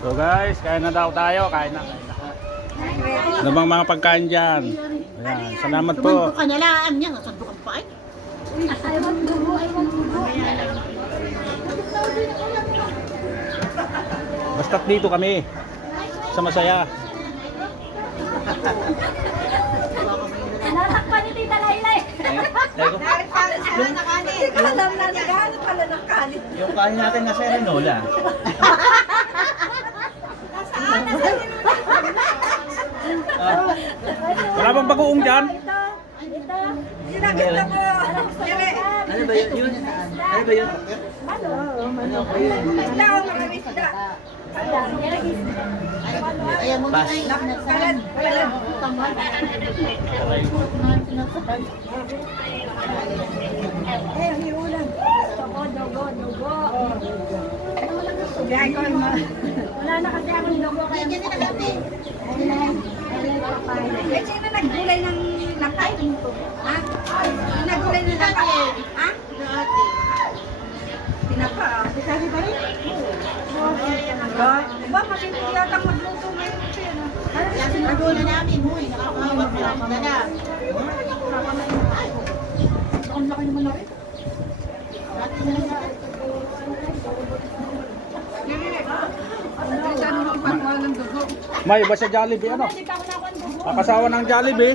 So guys, kain na daw tayo. Kain na. Ano bang mga pagkain dyan? Ayan, salamat po. Ka na lang niya, nasandukan pa ay. Basta't dito kami. Sa masaya. Natakpan ni Tita Laylay. Alam na nagano pala ng kanin. Yung kain natin nasa Erinola. Wala bang bagoong dyan? Sinakita mo. Ano ba yun? Ano ba yun? Isda o maraming isda. Ayan mo na ay. Kalan. Hiulan. Dogo. Biyahe ko wala na kasi akong dogo kaya. Kasi nagabi. Eh, sino naggulay ng lakay? Ha? Naggulay ng lakay? Ha? Pinapa. Kasi ba rin? Diba, masinti yata magluto ngayon siya. Kasi nagulo namin, huy. Nakakawag na na. Ang laki naman na rin. May, ba sa Jollibee ano? Kakasawa ng Jollibee.